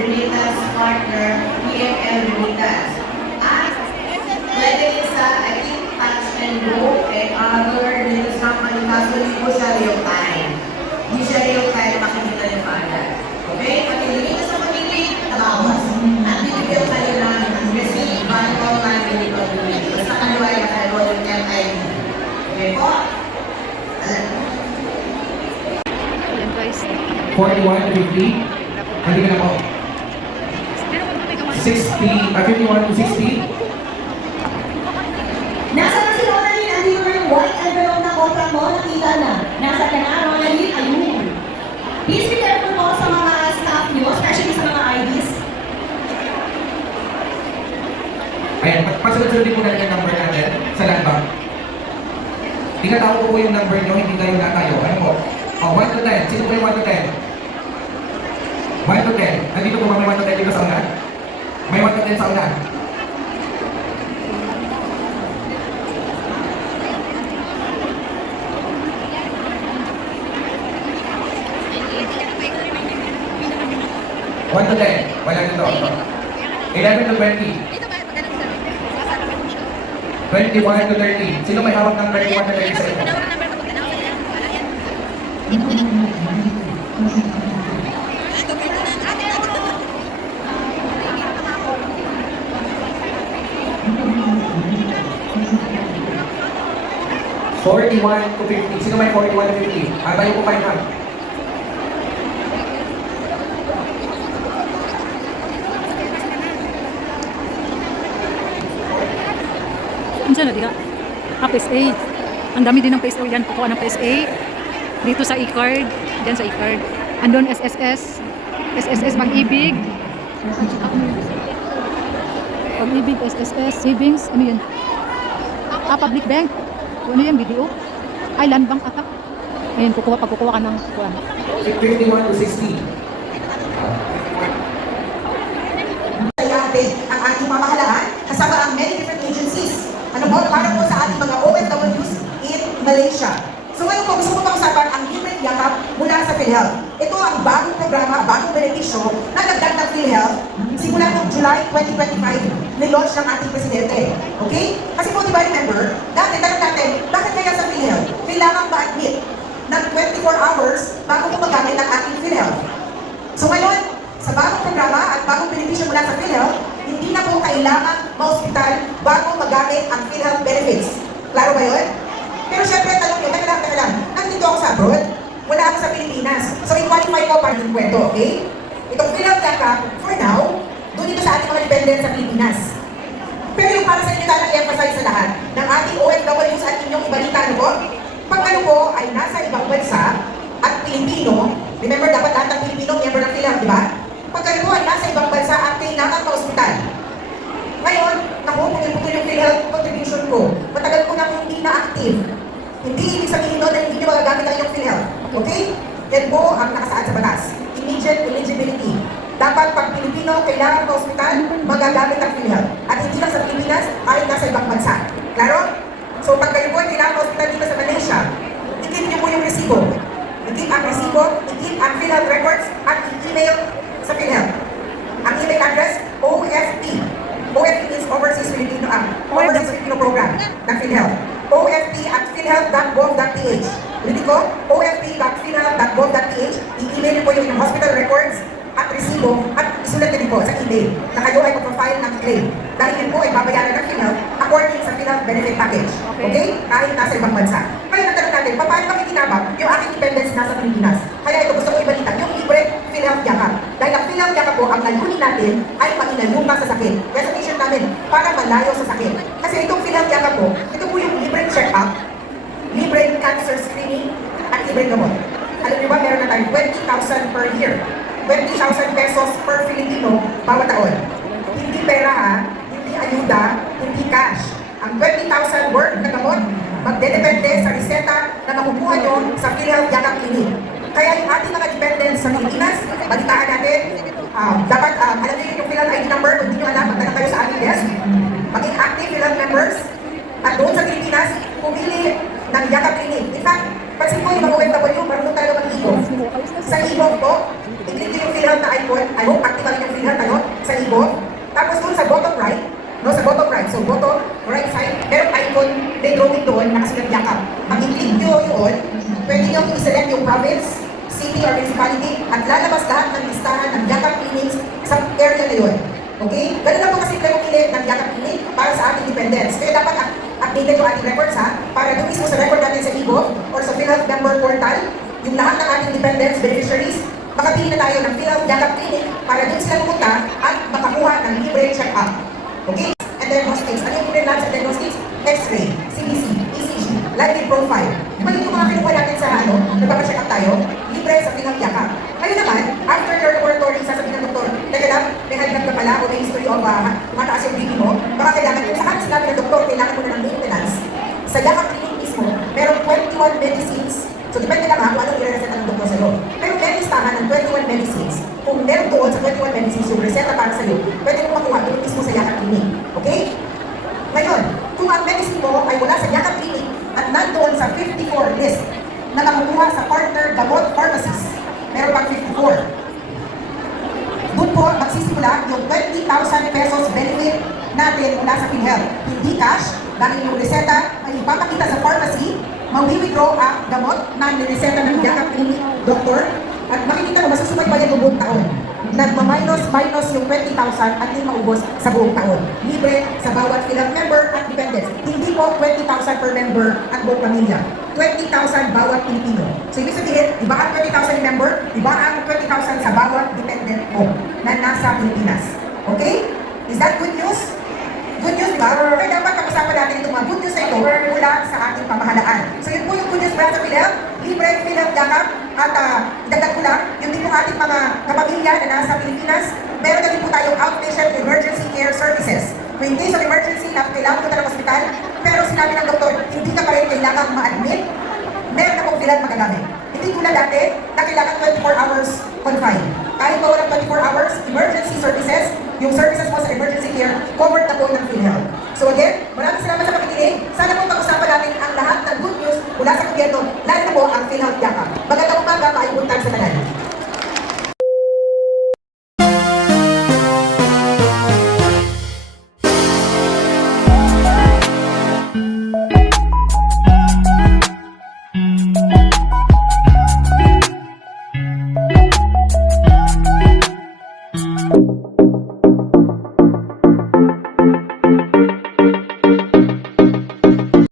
Remittance partner, PML Remittance. At pwede rin sa, I think, Touch and Go and other remittance company, kaso hindi po siya real time. Hindi siya real time makikita niyo pa agad. Okay? Pati remittance sa pamili, nabawas. At bibigyan tayo ng receipt, bago tayo binipag-remittance. Basta kaliwa yung kaliwa yung MID. Okay po? Alam mo? Ayan guys. 41 to 50. Hindi ka na po. 51 to 60. Nasa na si Ronaldin, andito na yung white envelope na kontra mo, nakita na. Nasa ka na, Ronaldin, ayun. Please be careful po sa mga staff nyo, especially sa mga IDs. Ayan, pasunod-sunod po natin yung number natin sa land bank. Tinatawag ko po yung number nyo, hindi tayo natayo. Ano po? Oh, 1 to 10. Sino po yung 1 to 10? 1 to 10. Nandito po ba may 1 to 10 dito sa unan? May 1 to 10 sa unan. One to 10. Wala dito. 11 to 20. 21 to 30. Sino may hawak ng 21 to 30 sa inyo? 41 to 50. Sino may 41 to 50? Tayo po kayo ha. Andiyan na diga. PSA. Ang dami din ng PSA yan. Kukuha ng PSA. Dito sa e-card. Diyan sa e-card. Andun SSS. SSS Pag-ibig. Pag-ibig, SSS, Savings. Ano yan? Public Bank. Ano yan? BDO. Ay, Land Bank ata. Ayun, pagkukuha ka ng kukuha. 51 to 60. Ang ating mamahalaan, kasama ang many different agencies. Ano po, para po sa ating mga OFWs in Malaysia. So ngayon po, gusto ko pag-usapan ang libreng yakap mula sa PhilHealth. Ito ang bagong programa, bagong benepisyo na nagdag ng PhilHealth simula noong July 2025 nilaunch ng ating presidente. Okay? Kasi po, di ba remember, dati tanong natin, bakit kaya sa PhilHealth? Kailangan ma-admit ng 24 hours bago po magamit ang ating PhilHealth. So ngayon, sa bagong programa at bagong benepisyo mula sa PhilHealth, hindi na po kailangan ma-hospital bago magamit ang PhilHealth benefits. Klaro ba yun? Pero syempre, tanong nyo, teka lang, nandito ako sa abroad, wala ako sa Pilipinas. So i-qualify ko para yung kwento, okay? Itong PhilHealth yakap, for now, doon ito sa ating mga dependent sa Pilipinas. Pero yung para sa inyo talagang emphasize sa lahat, ng ating OFWs at inyong ibalita, ano po? Pag ano Pilipino, remember dapat lahat ng Pilipino, member ng PhilHealth, di ba? Pag kayo po ay nasa ibang bansa at kailangan pa ospital. Ngayon, naku, putol yung PhilHealth contribution ko. Matagal ko nang hindi na active. Hindi ibig sabihin doon na hindi nyo magagamit ang inyong PhilHealth. Okay? Yan po ang nakasaad sa batas. Immediate eligibility. Dapat pag Pilipino, kailangan pa ospital, magagamit ang PhilHealth. At hindi lang sa Pilipinas, kahit nasa ibang bansa. Klaro? So pag kayo po ay kailangan pa ospital dito sa Malaysia, i-keep nyo po yung resibo. I-keep ang resibo, i-keep ang PhilHealth records, at i-email sa PhilHealth. Ang email address, OFP. OFP means Overseas Filipino Program ng PhilHealth. OFP@philhealth.gov.ph. Ulitin ko, OFP.philhealth.gov.ph. I-email niyo po yung hospital records at resibo at isulat niyo po sa email na kayo ay mag-file ng claim. Dahil yun po ay babayaran ng PhilHealth according sa PhilHealth benefit package. Okay? Kahit nasa ibang bansa. Ngayon, natanong natin, paano kami tinabak yung aking dependence nasa Pilipinas? Kaya ito gusto ko ibalita, yung libre PhilHealth Yakap. Dahil ang PhilHealth Yakap po, ang layunin natin ay panginayuma sa sakit. Kaya sa mission namin, para malayo sa sakit. Kasi itong PhilHealth Yakap po, ito po yung libre check-up, libre cancer screening, at libre gamot. Alam niyo ba, meron na tayong 20,000 per year. 20,000 pesos per Filipino bawat taon. Hindi pera ha, hindi ayuda, hindi cash. Ang 20,000 worth na gamot, magdedepende sa reseta na makukuha nyo sa PhilHealth Yakap Clinic. Kaya yung ating mga dependents sa Pilipinas, balitaan natin, dapat alam niyo yung PhilHealth ID number, kung hindi nyo alam, magdala kayo sa ating desk. Maging active PhilHealth members, at doon sa Pilipinas, pumili ng Yakap Clinic. In fact, pansin ko yung mga OFW, marunong talaga mag-igo. Sa e-book po, i-click nyo yung PhilHealth na icon, I hope active rin yung PhilHealth sa e-book. Tapos doon sa bottom right, sa bottom right, so bottom right side, merong icon, may drawing doon, nakasulat Yakap. Ang i-click nyo yun, pwede nyo i-select yung province, city or municipality, at lalabas lahat ng listahan ng Yakap clinics sa area na yun. Okay? Ganun lang po kasi tayo pili ng Yakap clinic para sa ating dependents. Kaya dapat updated yung ating records ha, para doon mismo sa record natin sa e-book or sa PhilHealth member portal, yung lahat ng ating dependents, beneficiaries, makapili na tayo ng PhilHealth Yakap Clinic para doon sila pumunta at makakuha ng libre check-up. Okay? And diagnostics. Ano yung libre labs and diagnostics? X-ray, CBC, ECG, lipid profile. Di ba yung mga kinuha natin sa nagpapacheck up tayo? Libre sa PhilHealth Yakap. Ngayon naman, after your laboratory, sasabihin ng doktor, teka lang, may high blood ka pala o may history of mataas yung BP mo, baka kailangan, kung saan sinabi ng doktor, kailangan mo na ng maintenance. Sa Yakap Clinic mismo, merong 21 medicines. So, depende lang kung anong i-reseta ng doktor sa'yo. Pero may listahan ng 21 medicines. Kung meron doon sa 21 medicines yung reseta para sa'yo, pwede mo makuha doon mismo sa Yakap Clinic. Okay? Ngayon, kung ang medicine mo ay wala sa Yakap Clinic at nandoon sa 54 list na makukuha sa partner gamot pharmacies, meron pang 54. Doon po magsisimula yung 20,000 pesos benefit natin mula sa PhilHealth. Hindi cash, dahil yung reseta ay ipapakita sa pharmacy, mawi-withdraw ang gamot na nireseta ng Yakap Clinic doctor at makikita mo, masusubay pa yan buong taon. Nagma-minus yung 20,000 at hindi maubos sa buong taon. Libre sa bawat PhilHealth member at dependents. Hindi po 20,000 per member at buong pamilya. 20,000 bawat Pilipino. So, ibig sabihin, iba ang 20,000 member, iba ang 20,000 sa bawat dependent mo na nasa Pilipinas. Okay? Is that good news? Good news, di ba? Kaya dapat pag-usapan natin itong mga good news na ito mula sa ating pamahalaan. So, yun po yung good news para sa PhilHealth. Libre PhilHealth Yakap. At idagdag ko lang, yun din po ating mga kapamilya na nasa Pilipinas. Meron na din po tayong outpatient emergency care services. So, in case of emergency, na kailangan ko ng ospital, pero sinabi ng doktor, hindi ka pa rin kailangan ma-admit, meron na pong PhilHealth magagamit. Hindi tulad dati na kailangan 24 hours confined. Kahit pa walang 24 hours, emergency services, yung services mo sa emergency care, covered na po ng PhilHealth. So again, maraming salamat sa pakikinig. Sana po pag-usapan natin ang lahat ng good news mula sa gobyerno, lalo na po ang PhilHealth Yakap. Magandang umaga, maayong buntag sa tanan.